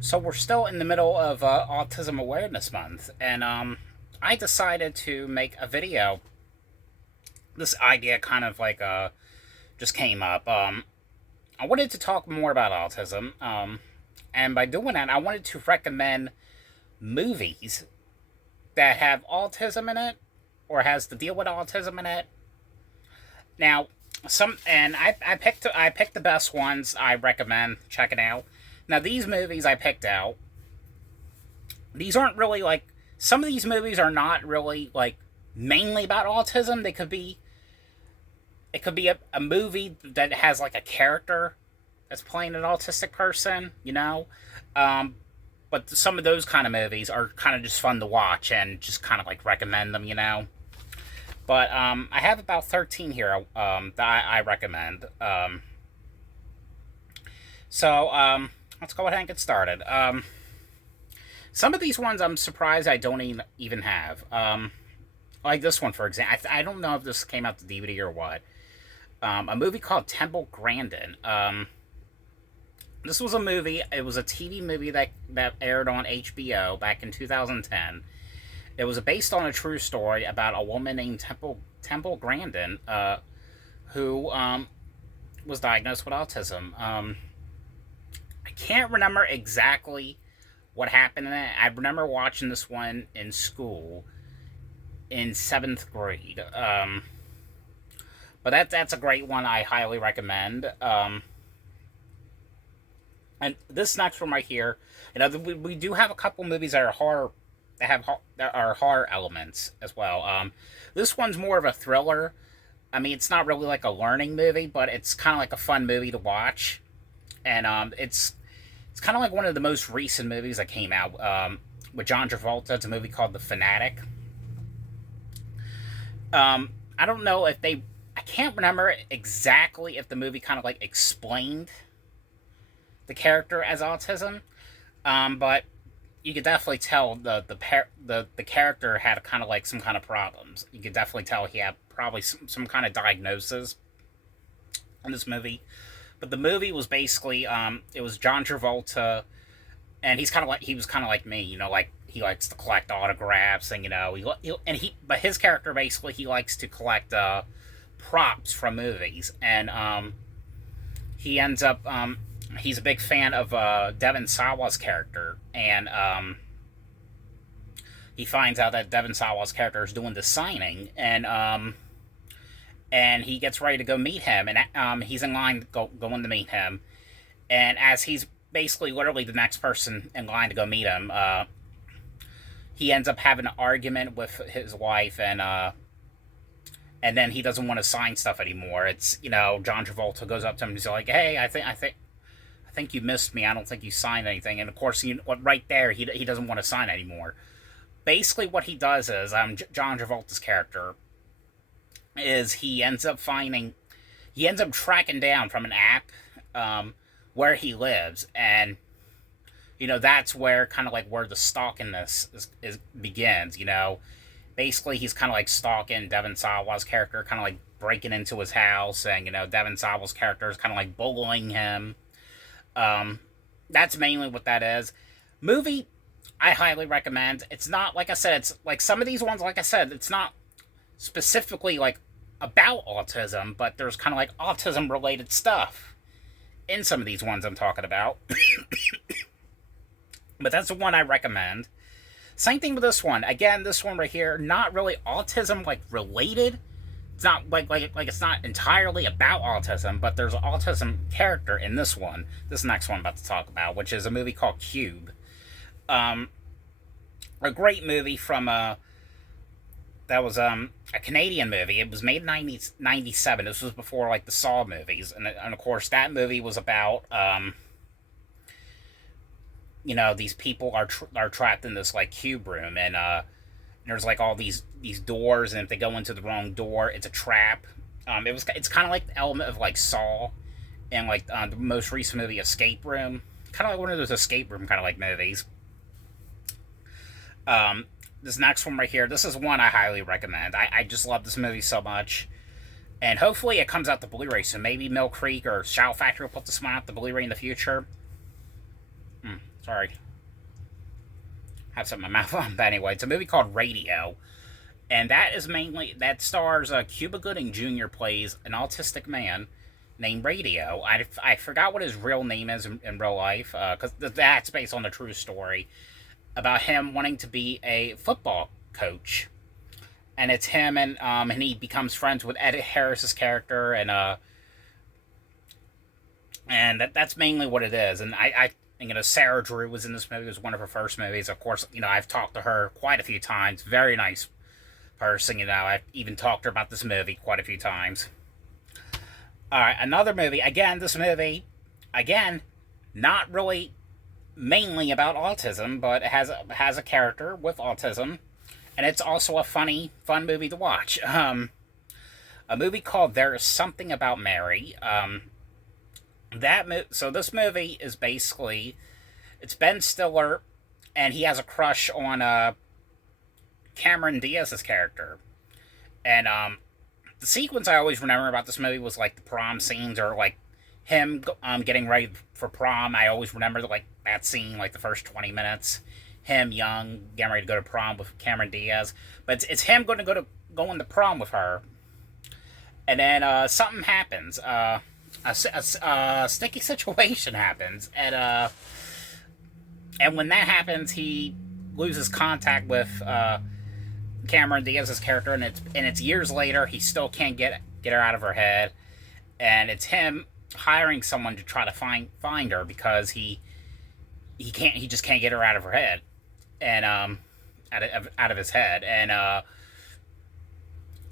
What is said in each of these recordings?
So we're still in the middle of Autism Awareness Month, and I decided to make a video. This idea kind of just came up. I wanted to talk more about autism, and by doing that, I wanted to recommend movies that have autism in it or has to deal with autism in it. Now, I picked the best ones I recommend checking out. Now, these movies I picked out, these aren't really some of these movies are not really mainly about autism. It could be a movie that has like a character that's playing an autistic person, um, but some of those kind of movies are kind of just fun to watch and just kind of recommend them. But I have about 13 here that I recommend. So let's go ahead and get started. Some of these ones I'm surprised I don't even have. Like this one, for example. I don't know if this came out to DVD or what. A movie called Temple Grandin. This was a movie. It was a TV movie that aired on HBO back in 2010. It was based on a true story about a woman named Temple Grandin, who was diagnosed with autism. I can't remember exactly what happened in it. I remember watching this one in school in 7th grade. But that's a great one. I highly recommend. And this next one right here, we do have a couple movies that are horror, that are horror elements as well. This one's more of a thriller. I mean, it's not really like a learning movie, but it's kind of like a fun movie to watch. And it's kind of like one of the most recent movies that came out with John Travolta. It's a movie called The Fanatic. I don't know if I can't remember exactly if the movie kind of explained the character as autism, but you could definitely tell the character had kind of some kind of problems. You could definitely tell he had probably some kind of diagnosis in this movie. But the movie was basically it was John Travolta, and he was kind of like me, he likes to collect autographs, and but his character basically he likes to collect props from movies, and he ends up he's a big fan of Devon Sawa's character, and he finds out that Devon Sawa's character is doing the signing, and he gets ready to go meet him, and he's in line going to meet him, and as he's basically literally the next person in line to go meet him, he ends up having an argument with his wife, and then he doesn't want to sign stuff anymore. It's John Travolta goes up to him and he's like, "Hey, I think you missed me. I don't think you signed anything." And of course, right there, he doesn't want to sign anymore. Basically, what he does is John Travolta's character is he ends up tracking down from an app where he lives, and that's where kind of where the stalkingness is begins. Basically he's kind of stalking Devon Sawa's character, kind of breaking into his house, and Devon Sawa's character is kind of bullying him. That's mainly what that is. Movie, I highly recommend. It's not, like I said, it's some of these ones, like I said, it's not specifically about autism, but there's kind of autism related stuff in some of these ones I'm talking about. But that's the one I recommend. Same thing with this one. Again, this one right here, not really autism related. It's not it's not entirely about autism, but there's an autism character in this one. This next one I'm about to talk about, which is a movie called Cube. A great movie from that was a Canadian movie. It was made in 1997. This was before the Saw movies, and of course that movie was about these people are trapped in this cube room, and there's all these doors, and if they go into the wrong door, it's a trap. It's kind of the element of Saw, and the most recent movie Escape Room, kind of one of those escape room kind of movies. This next one right here, this is one I highly recommend. I just love this movie so much, and hopefully it comes out to Blu-ray soon. Maybe Mill Creek or Shout Factory will put this one out to Blu-ray in the future. Sorry. Have something in my mouth. But anyway, it's a movie called Radio. And that stars Cuba Gooding Jr. plays an autistic man named Radio. I forgot what his real name is in real life, because that's based on a true story about him wanting to be a football coach. And it's him, and he becomes friends with Ed Harris's character, and that's mainly what it is. And I Sarah Drew was in this movie. It was one of her first movies. Of course, I've talked to her quite a few times. Very nice person. I've even talked to her about this movie quite a few times. All right, another movie. Again, this movie, not really mainly about autism, but it has a character with autism. And it's also a fun movie to watch. A movie called There Is Something About Mary. So this movie is basically, it's Ben Stiller, and he has a crush on Cameron Diaz's character. And the sequence I always remember about this movie was like the prom scenes, or like him getting ready for prom. I always remember that scene, like the first 20 minutes. Him young, getting ready to go to prom with Cameron Diaz, but it's him going to go on the prom with her, and then something happens. A sticky situation happens, and when that happens, he loses contact with Cameron Diaz's character, and it's years later. He still can't get her out of her head, and it's him hiring someone to try to find her because he just can't get her out of her head. And out of his head, and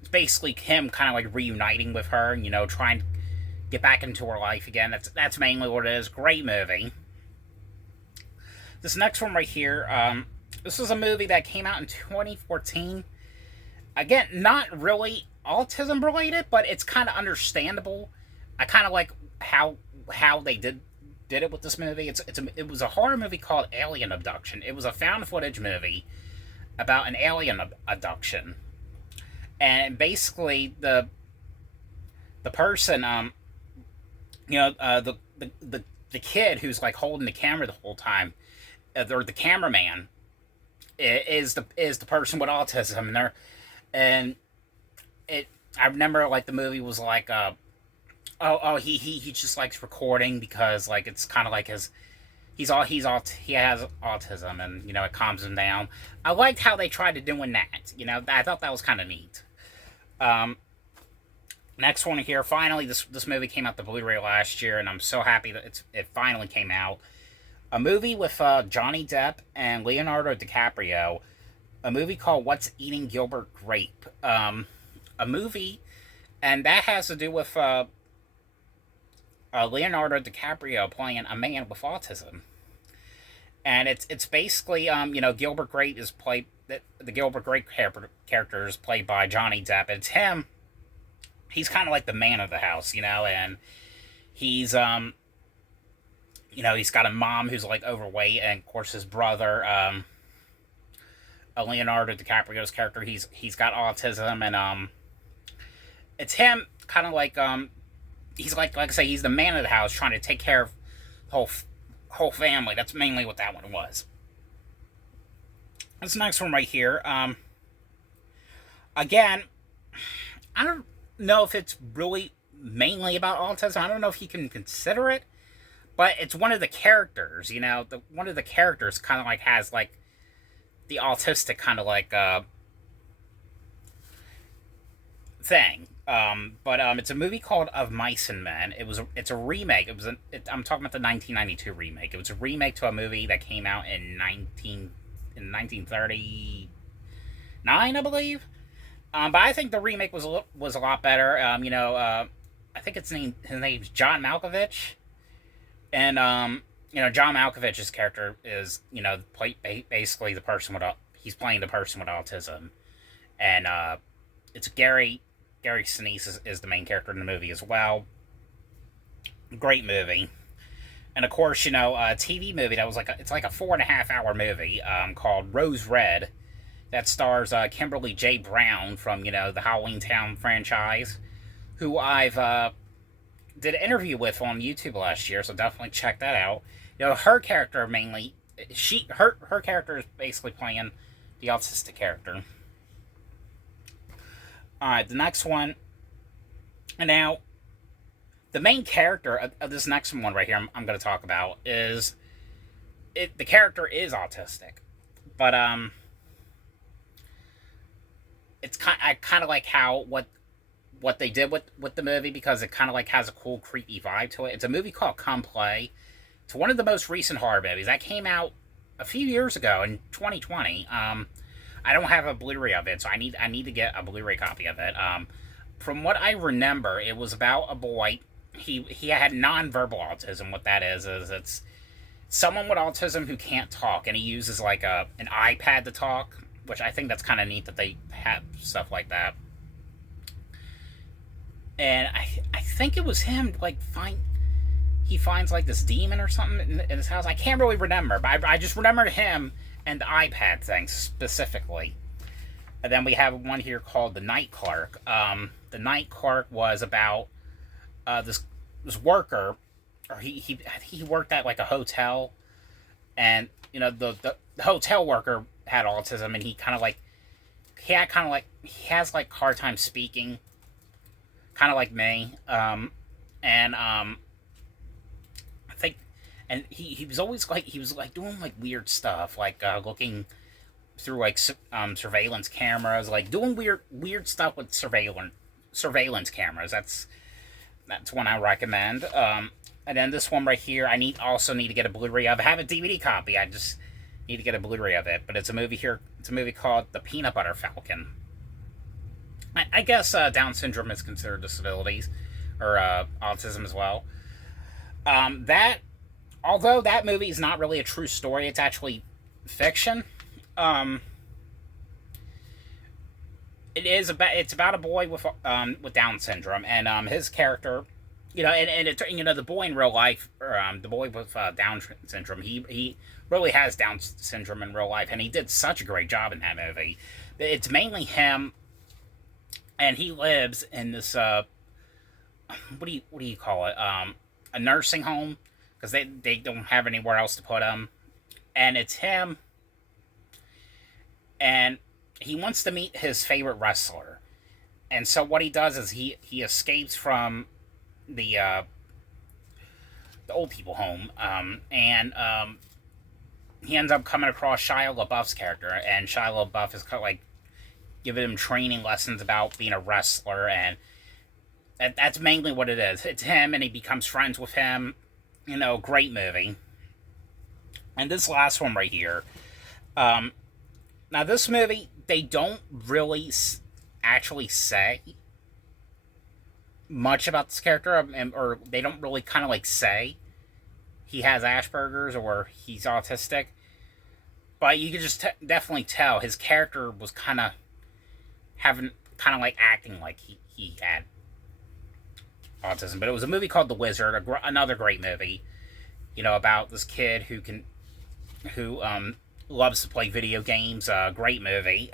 it's basically him kind of like reuniting with her, and trying to get back into her life again. That's mainly what it is. Great movie. This next one right here, this was a movie that came out in 2014. Again, not really autism related, but it's kind of understandable. I kind of like how they did it with this movie. It was a horror movie called Alien Abduction. It was a found footage movie about an alien abduction, and basically the person, the kid who's like holding the camera the whole time, or the cameraman, is the person with autism, I remember like the movie was like he just likes recording because like it's kind of like he has autism, and it calms him down. I liked how they tried to doing that. I thought that was kind of neat. Next one here. Finally, this movie came out the Blu-ray last year, and I'm so happy that it finally came out. A movie with Johnny Depp and Leonardo DiCaprio. A movie called What's Eating Gilbert Grape. A movie, and that has to do with Leonardo DiCaprio playing a man with autism, and it's basically Gilbert Grape is played, the Gilbert Grape character is played by Johnny Depp. It's him. He's kind of like the man of the house, and he's he's got a mom who's like overweight, and of course his brother, Leonardo DiCaprio's character, he's got autism, and it's him kind of like he's like I say, he's the man of the house trying to take care of the whole family. That's mainly what that one was. This next one right here, again, I don't know if it's really mainly about autism. I don't know if you can consider it, but it's one of the characters. One of the characters kind of like has like the autistic kind of like thing. But it's a movie called Of Mice and Men. It's a remake. I'm talking about the 1992 remake. It was a remake to a movie that came out in 1939, I believe. But I think the remake was a lot better. I think his name's John Malkovich, and John Malkovich's character is basically the person he's playing the person with autism, and it's Gary Sinise is the main character in the movie as well. Great movie. And of course, a TV movie that was it's like a 4.5 hour movie called Rose Red, that stars Kimberly J. Brown from, the Halloween Town franchise, who I've did an interview with on YouTube last year, so definitely check that out. Her character mainly her character is basically playing the autistic character. Alright, the next one. And now, the main character of this next one right here I'm going to talk about is... the character is autistic. But, it's I kind of like how... What they did with the movie, because it kind of like has a cool, creepy vibe to it. It's a movie called Come Play. It's one of the most recent horror movies. That came out a few years ago in 2020. I don't have a Blu-ray of it, so I need to get a Blu-ray copy of it. From what I remember, it was about a boy. He had nonverbal autism. What that is it's someone with autism who can't talk, and he uses like an iPad to talk, which I think that's kind of neat that they have stuff like that. And I think it was him, like, he finds, like, this demon or something in his house. I can't really remember, but I just remembered him and the iPad thing specifically. And then we have one here called The Night Clerk. The Night Clerk was about this worker, or he worked at, like, a hotel. And, you know, the hotel worker had autism, and he has, like, hard time speaking. Kind of like me, I think, and he was always like, doing like weird stuff, like looking through like surveillance cameras, like doing weird stuff with surveillance cameras. That's one I recommend. And then this one right here, I also need to get a Blu-ray of. I have a DVD copy. I just need to get a Blu-ray of it. But it's a movie here. It's a movie called The Peanut Butter Falcon. I guess Down syndrome is considered disabilities, or autism as well. Although that movie is not really a true story, it's actually fiction. It's about a boy with Down syndrome, and his character, you know, and it, you know, the boy in real life, or the boy with Down syndrome, he really has Down syndrome in real life, and he did such a great job in that movie. It's mainly him. And he lives in this, what do you call it? A nursing home, because they don't have anywhere else to put him. And it's him, and he wants to meet his favorite wrestler. And so what he does is he escapes from the old people home, and he ends up coming across Shia LaBeouf's character, and Shia LaBeouf is kind of like giving him training lessons about being a wrestler, and that's mainly what it is. It's him, and he becomes friends with him. You know, great movie. And this last one right here. Now, this movie, they don't really actually say much about this character, or they don't really kind of like say he has Asperger's or he's autistic. But you can just definitely tell his character was kind of acting like he had autism. But it was a movie called The Wizard, another great movie, you know, about this kid who loves to play video games. Great movie.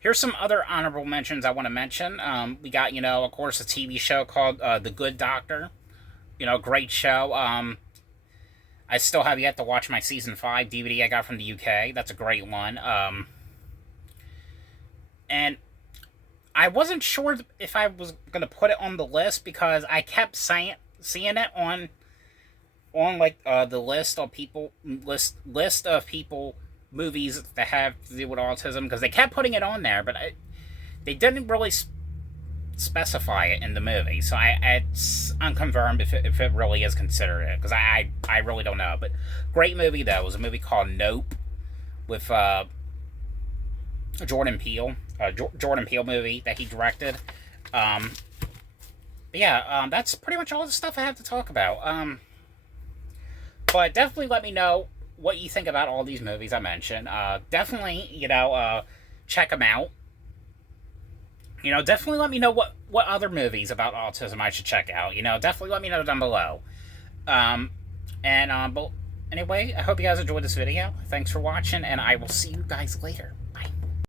Here's some other honorable mentions I want to mention. We got, you know, of course, a TV show called The Good Doctor. You know, great show. I still have yet to watch my season 5 DVD I got from the UK. That's a great one. And I wasn't sure if I was going to put it on the list, because I kept seeing it on like the list of people movies that have to do with autism, because they kept putting it on there, but they didn't really specify it in the movie, so it's unconfirmed if it really is considered it, because I really don't know. But great movie though. It was a movie called Nope with Jordan Peele. Jordan Peele movie that he directed. That's pretty much all the stuff I have to talk about. But definitely let me know what you think about all these movies I mentioned. Definitely, you know, check them out. You know, definitely let me know what other movies about autism I should check out. You know, definitely let me know down below. But anyway, I hope you guys enjoyed this video. Thanks for watching, and I will see you guys later.